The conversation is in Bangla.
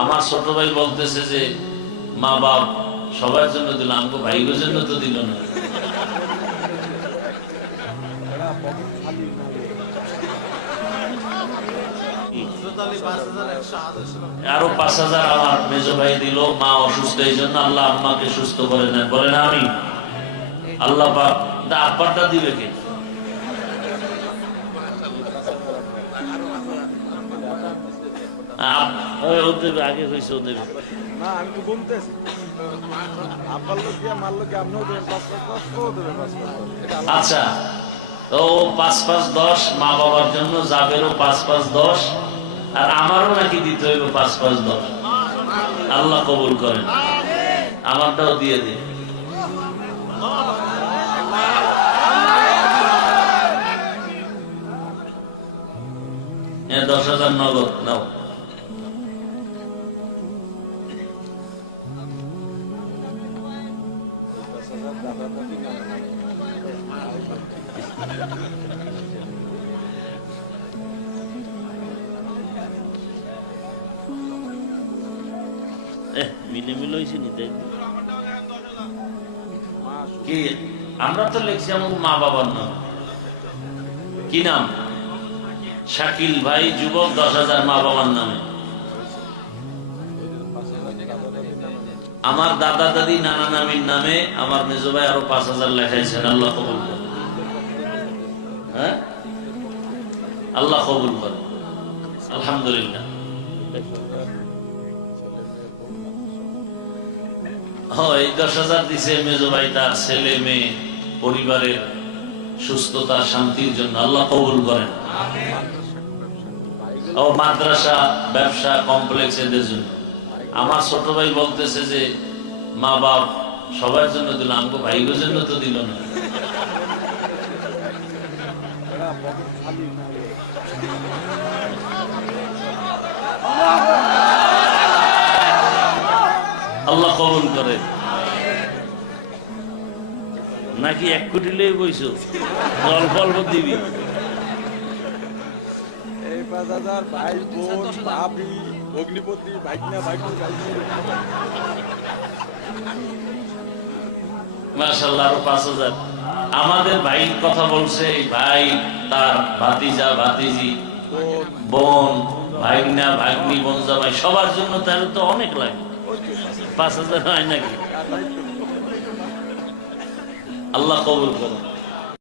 আমার ছোট ভাই বলতেছে যে মা বাপ সবার জন্য দিল, আমাকে ভাইগোর জন্য তো দিল না। আরো ৫,০০০ আমার মেজো ভাই দিল, মা অসুস্থ এই জন্য আল্লাহ আম্মাকে সুস্থ করে নেন, বলে না আমি আল্লাহ পাক। আব্বারটা দিবে কে? আগে হয়েছে ও দেবে না, আমি তো বলতেছি আব্বার লোক দিয়ে মার লোক আপনিও দেবেন ৫-৫-৫ দেবেন ৫-৫। আচ্ছা, তো ৫-৫-১০ মা বাবার জন্য যাবেরও ৫-৫-১০, আর আমারও নাকি দিতে হইব ৫-৫-১০। আল্লাহ কবুল করেন, আমারটাও দিয়ে দিন। ১০,০০০ নগদ নাও। মিলে মিলে হয়েছে নি কি? আমরা তো লিখছি আমার মা বাবার নাম। কি নাম? শাকিল ভাই যুবক ১০,০০০ মা বাবার নামে। আমার দাদা দাদি নানা নামির নামে আমার মেজো ভাই আরো ৫,০০০ লেখাইছেন। আল্লাহ কবুল করে। হ্যাঁ, আল্লাহ কবুল করে, আলহামদুলিল্লাহ। এই ১০,০০০ দিছে মেজো ভাই তার ছেলে মেয়ে পরিবারের সুস্থতা শান্তির জন্য। আল্লাহ কবুল করেন। ও মাদ্রাসা ব্যবসা কমপ্লেক্স এদের জন্য। আমার ছোট ভাই বলতেছে যে মা বাপ সবার জন্য দিল, আমাকে ভাইগোর জন্য তো দিল না। আল্লাহ কবুল করে। নাকি ১ কোটি লই বইছো, অল্প অল্প দিবি। এই ৫,০০০ ভাই বোন ভাবি অগ্নিপতি ভাইকনা ভাইকু মাশাআল্লাহ, আরো ৫,০০০। আমাদের ভাই কথা বলছে, ভাই তার ভাতিজা ভাতিজি বোন ভাইগনা ভাগ্নি বোনজা ভাই সবার জন্য, তাহলে তো অনেক লাগে। ৫,০০০ হয় নাকি? আল্লাহ কবুল করুন।